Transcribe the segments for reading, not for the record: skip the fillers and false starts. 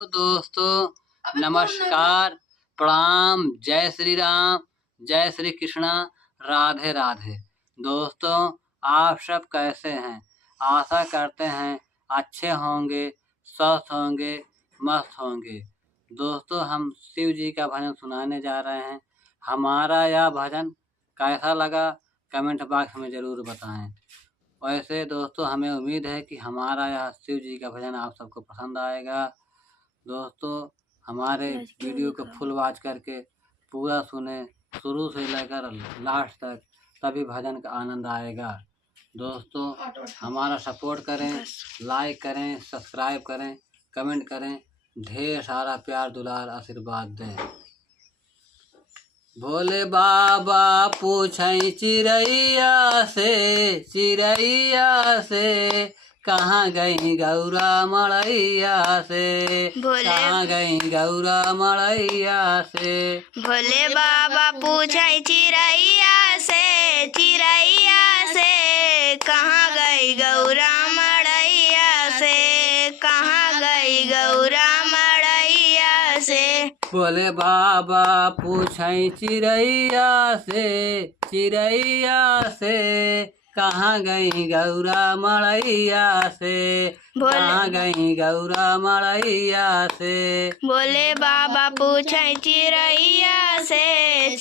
तो दोस्तों नमस्कार, प्रणाम, जय श्री राम, जय श्री कृष्णा, राधे राधे। दोस्तों आप सब कैसे हैं? आशा करते हैं अच्छे होंगे, स्वस्थ होंगे, मस्त होंगे। दोस्तों हम शिव जी का भजन सुनाने जा रहे हैं। हमारा यह भजन कैसा लगा कमेंट बॉक्स में ज़रूर बताएं। वैसे दोस्तों हमें उम्मीद है कि हमारा यह शिव जी का भजन आप सबको पसंद आएगा। दोस्तों हमारे वीडियो को फुल वॉच करके पूरा सुने, शुरू से लेकर लास्ट तक, तभी भजन का आनंद आएगा। दोस्तों हमारा सपोर्ट करें, लाइक करें, सब्सक्राइब करें, कमेंट करें, ढेर सारा प्यार दुलार आशीर्वाद दें। भोले बाबा पूछें चिड़ैया से कहाँ गई गौरा मड़ैया से, कहाँ गई गौरा मड़ैया से। भोले बाबा पूछे चिड़ैया से कहाँ गई गौरा मड़ैया से, कहाँ गई गौरा मड़ैया से। भोले बाबा पूछें चिड़ैया से कहाँ गई गौरा मड़ैया से, कहाँ गई गौरा मड़ैया से। भोले बाबा पूछे चिड़ैया से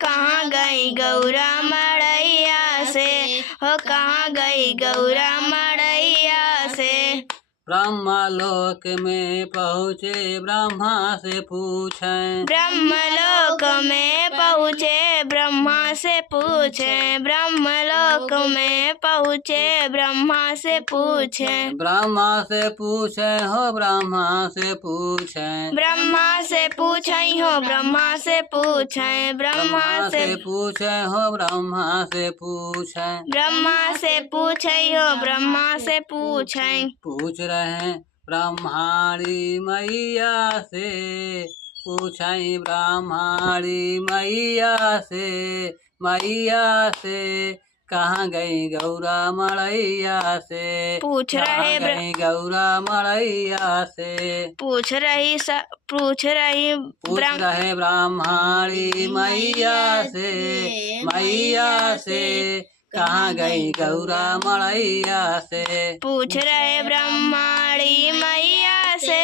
कहाँ गई गौरा मड़ैया से, हो कहाँ गई गौरा मड़ैया से। ब्रह्मलोक में पहुँचे ब्रह्मा से पूछें, ब्रह्मलोक में पहुँचे ब्रह्मा से पूछें, ब्रह्मलोक में पहुँचे ब्रह्मा से पूछें। ब्रह्मा से पूछें हो ब्रह्मा से पूछें, ब्रह्मा से पूछें हो ब्रह्मा से पूछें, ब्रह्मा से पूछें हो ब्रह्मा से पूछें, ब्रह्मा से पूछें हो ब्रह्मा से पूछें। पूछ रहे ब्रह्माणी मैया से, पूछें ब्रह्माणी मैया से कहाँ गई गौरा मड़ैया से, पूछ रहे गई गौरा मड़ैया से। पूछ रहे ब्रह्माणी मैया से कहाँ गई गौरा मड़ैया से। पूछ रहे ब्रह्माणी मैया से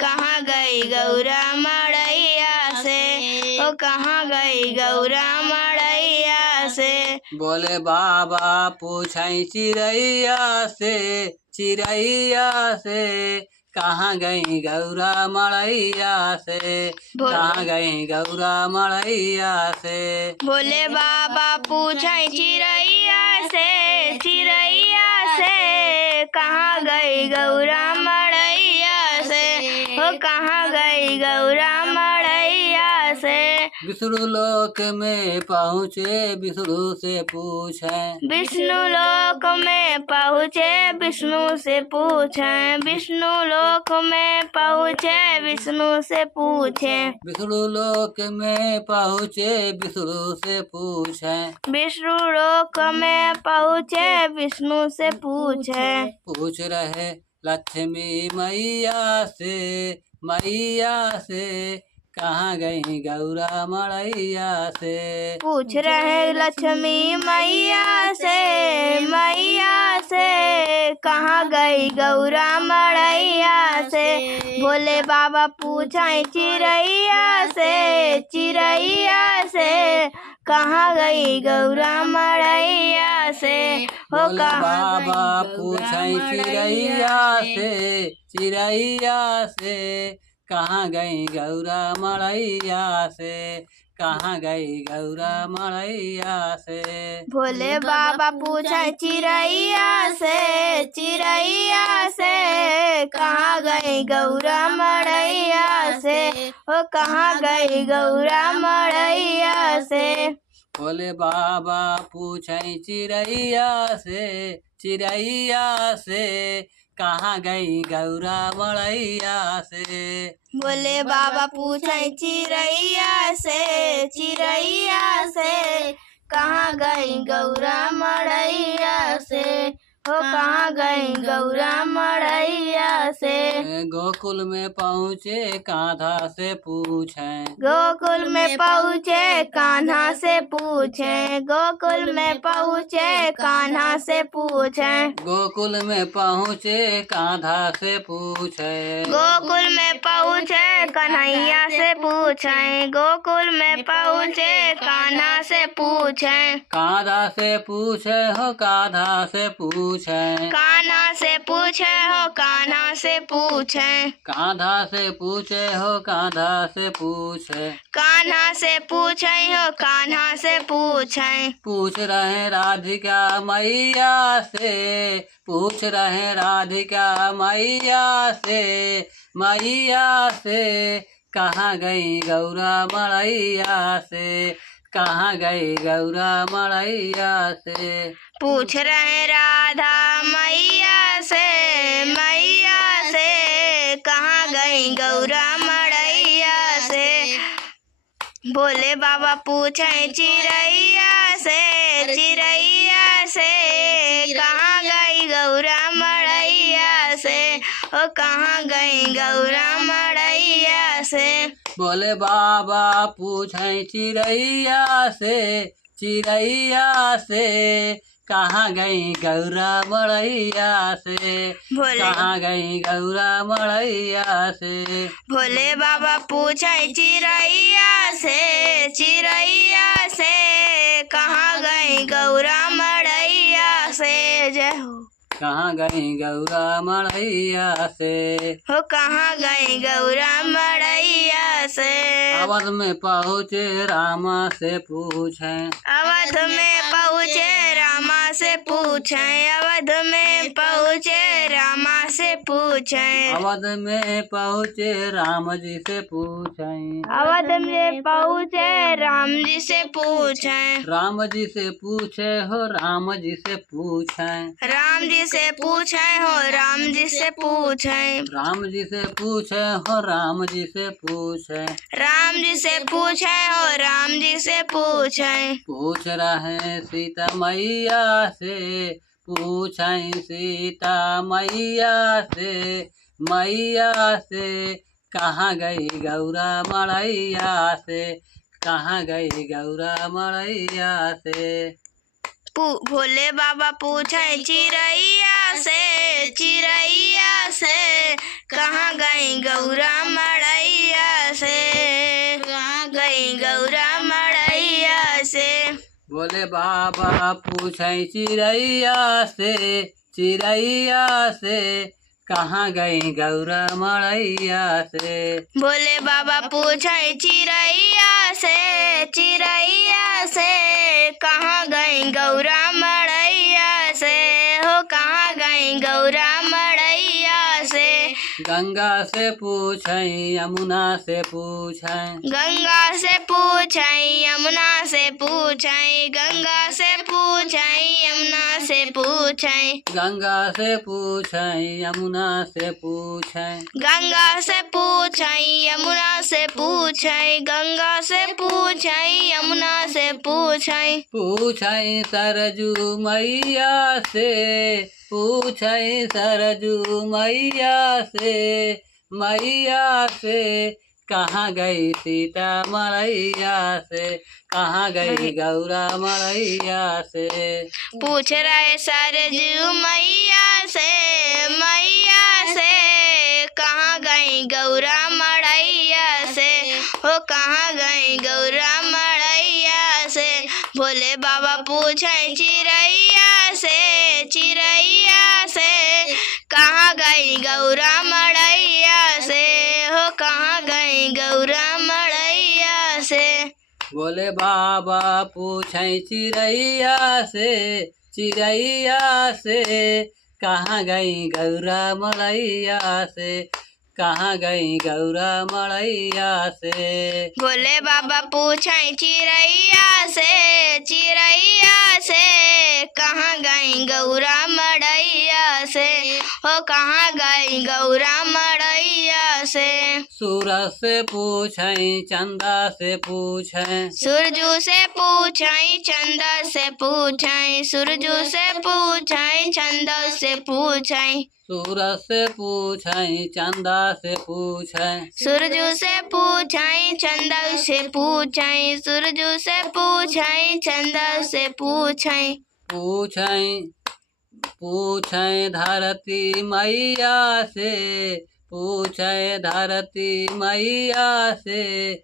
कहाँ गई गौरा मड़ैया से, ओ कहाँ गई गौरा मड़ैया से। बोले बाबा पूछें चिड़ैया से कहाँ गई गौरा मड़ैया से, कहाँ गई गौरा मड़ैया से। भोले बाबा पूछें चिड़ैया से कहाँ गई गौरा मड़ैया से, हो कहाँ गई गौरा मड़ैया से। विष्णु लोक में पहुँचे विष्णु से पूछें, विष्णु लोक में पहुँचे विष्णु से पूछें, विष्णु लोक में पहुँचे विष्णु से पूछें। विष्णु लोक में पहुँचे विष्णु से पूछें, विष्णु लोक में पहुँचे विष्णु से पूछें। पूछ रहे लक्ष्मी मैया से कहाँ गई गौरा मड़ैया से। पूछ रहे लक्ष्मी मैया से कहाँ गई गौरा मड़ैया से। भोले बाबा पूछें चिड़ैया से कहाँ गई गौरा मड़ैया से, हो कहाँ बाबा पूछें चिड़ैया से कहाँ गई गौरा मड़ैया से, कहाँ गई गौरा मड़ैया से। भोले बाबा पूछें चिड़ैया से कहाँ गई गौरा मड़ैया से, हो कहाँ गई गौरा मड़ैया से। भोले बाबा पूछें चिड़ैया से कहाँ गई गौरा मड़ैया से। भोले बाबा पूछें चिड़ैया से कहाँ गई गौरा मड़ैया से, हो कहाँ गई गौरा मड़ैया से। गोकुल में पहुँचे कान्हा से पूछें, गोकुल में पहुँचे कान्हा से पूछे। गोकुल में पहुँचे कान्हा से पूछे। गोकुल में पहुँचे कान्हा से पूछे। गोकुल में पहुँचे कन्हैया से पूछे। गोकुल में पहुँचे कान्हा से पूछे। कान्हा से पूछे हो कान्हा से पूछे। कान्हा से पूछे हो कान्हा से पूछे। कान्हा से पूछे हो कान्हा से पूछे। कान्हा से पूछे हो कान्हा से पूछे। पूछ रहे राधिका मैया से, पूछ रहे राधिका मैया से, मैया से कहाँ गई गौरा मड़ैया से, कहाँ गई गौरा मड़ैया से। पूछ रहे राधा मैया से, मैया से कहाँ गई गौरा मड़ैया से। भोले बाबा पूछे चिड़ैया से, चिड़ैया से कहाँ गई गौरा मड़ैया से। ओ कहाँ गई गौरा मड़ैया से। बोले बाबा पूछे चिड़ैया से, चिड़ैया से कहाँ गई गौरा मड़ैया से, कहाँ गई गौरा मड़ैया से। भोले बाबा पूछे चिड़ैया से, चिड़ैया से कहाँ गई गौरा मड़ैया से। जय हो। कहाँ गई गौरा मड़ैया से, हो कहाँ गई गौरा मड़ैया से। अवध में पहुँचे रामा से पूछे। अवध में पहुँचे रामा से पूछे। अवध में पहुँचे रामा से पूछे। अवध में पहुँचे राम जी से पूछे। अवध में पहुँचे राम जी से पूछे। राम जी से पूछे हो राम जी से पूछे। राम जी से पूछे हो राम जी से पूछे। राम जी से पूछे हो राम जी से पूछे। राम जी से पूछे हो राम जी से पूछे। पूछ रहे सीता मैया से, पूछे सीता मैया से, मैया से कहाँ गई गौरा मड़ैया से, कहाँ गई गौरा मड़ैया से। भोले बाबा पूछे चिड़ैया से, चिड़ैया से कहाँ गई गौरा मड़ैया से, कहाँ गई गौरा मड़ैया से। बोले बाबा पूछे चिड़ैया से, चिड़ैया से कहाँ गई गौरा मड़ैया से। भोले बाबा पूछे चिड़ैया से, चिड़ैया से कहाँ गई गौरा मड़ैया से। हो कहाँ गई गौरा मड़ैया से। गंगा से पूछे यमुना से पूछे। गंगा से पूछे यमुना से पूछे। गंगा से पूछे यमुना से पूछे। गंगा से पूछे यमुना से पूछे। गंगा से पूछे यमुना से पूछे। गंगा से पूछे यमुना से पूछे। पूछे सरजू मैया से, पूछे सरजू मैया से, मैया से कहाँ गई सीता मड़ैया से, कहाँ गई गौरा मड़ैया से। पूछ रहे सरजू मैया से, मैया से कहाँ गई गौरा मड़ैया से। हो कहाँ गई गौरा मड़ैया से। भोले बाबा पूछे चिड़ैया से, चिड़ैया से कहाँ गई गौरा मड़ैया से। हो कहाँ गई गौरा मड़ैया से। बोले बाबा पूछे चिड़ैया से, चिड़ैया से कहाँ गई गौरा मड़ैया से, कहाँ गई गौरा मड़ैया से। भोले बाबा पूछे चिड़ैया से कहाँ गई गौरा मड़ैया से, हो कहाँ गई गौरा मड़ैया से। सूरज से पूछे चंदा से पूछे, सूरजू से पूछे चंदा से पूछे, सूरजू से पूछे चंदा से पूछे, सूरज से पूछे चंदा से पूछे, सूरजू से पूछे चंदा से पूछे, सूरजू से पूछे चंदा से पूछे। पूछे धरती मैया से, पूछे धरती मैया से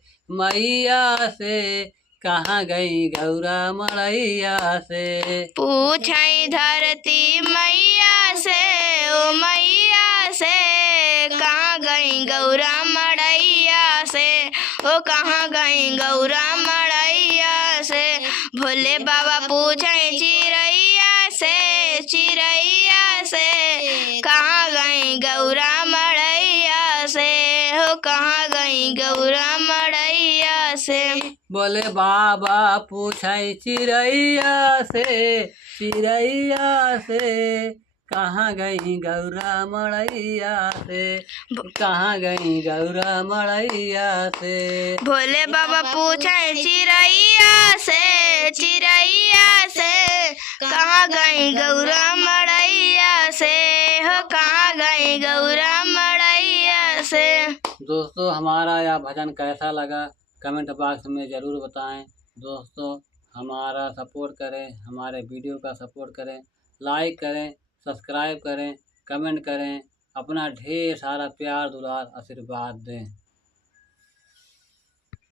कहाँ गई गौरा मड़ैया से। पूछे धरती मैया से, ओ मैया से कहाँ गई गौरा मड़ैया से, ओ कहाँ गई गौरा मड़ैया से। भोले बाबा पूछे चिड़ैया से कहाँ गई गौरा मड़ैया से, हो कहाँ गई गौरा मड़ैया से। बोले बाबा पूछे चिड़ैया से कहाँ गई गौरा मड़ैया से, कहाँ गई गौरा मड़ैया से। भोले बाबा पूछे चिड़ैया से कहाँ गई गौरा मड़ैया से, हो कहाँ गई गौरा मड़ैया से। दोस्तों हमारा यह भजन कैसा लगा कमेंट बॉक्स में ज़रूर बताएं। दोस्तों हमारा सपोर्ट करें, हमारे वीडियो का सपोर्ट करें, लाइक करें, सब्सक्राइब करें, कमेंट करें, अपना ढेर सारा प्यार दुलार आशीर्वाद दें।